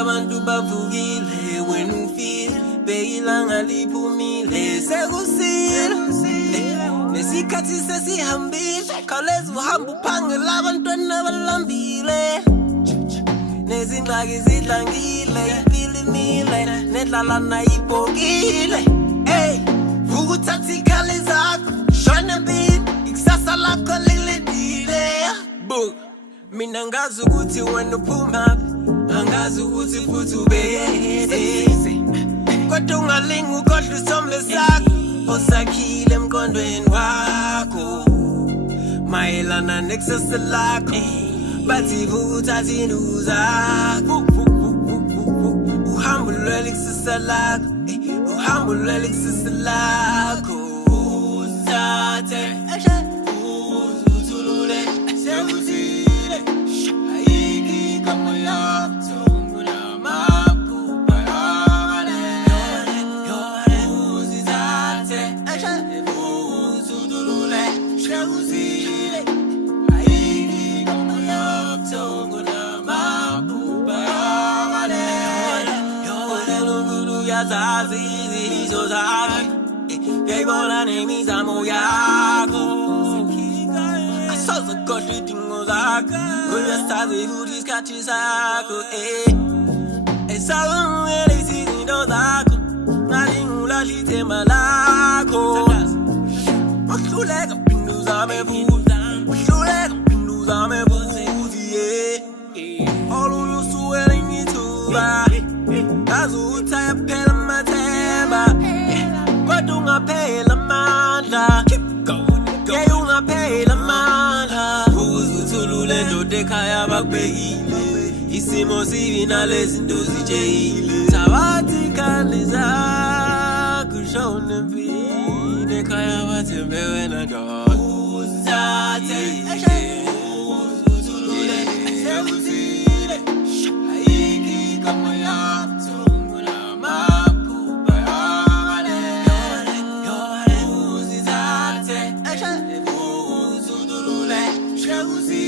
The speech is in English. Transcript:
abantu bavukile when ufile beyilanga liphumile sekusile nesikhathi sesihambile khawuleza uhamba uphangela abantwana balambile nezingxaki zidlangile ifilimile nedlala nayibhokile hey vuka uthatha ikhali zakho shona beat ikusasa lakho liledile book mina ngazi ukuthi wena uphuma angazi ukuthi futhi ubeyeze kodwa ungalingi ukhohlwa isithombe sakho osakhile emqondweni wakho mayelana nekusasa lakho bathi vuka uthatha induku zakho uhambo lweli kusasa lakho uhambo lweli kusasa lakho uthathe uthulule sekuzile ayikho kama yakho Zazi zo zazi, yebona nemizamo yakho. Asoza koshwa idingo zakho, uyasazi futhi isikhathi sakho. Esawungele izinto zakho, ngalingulahle ithemba lakho. Uhluleka phinda uzame futhi, uhluleka phinda uzame futhi. Olunye usuku elinye ithuba, ngazi ukuthi ayaphela amathemba kodwa ungaphela amandla yeah ungaphela amandla uzuthulule ndoda ekhaya bakubekile isimo sibi nalezinto zijeyile thabathi ikhali zakho shona empini ekhaya bathembe wena ndoda uzathe uzuthulule sekuzile ayikho kama yakho Shall we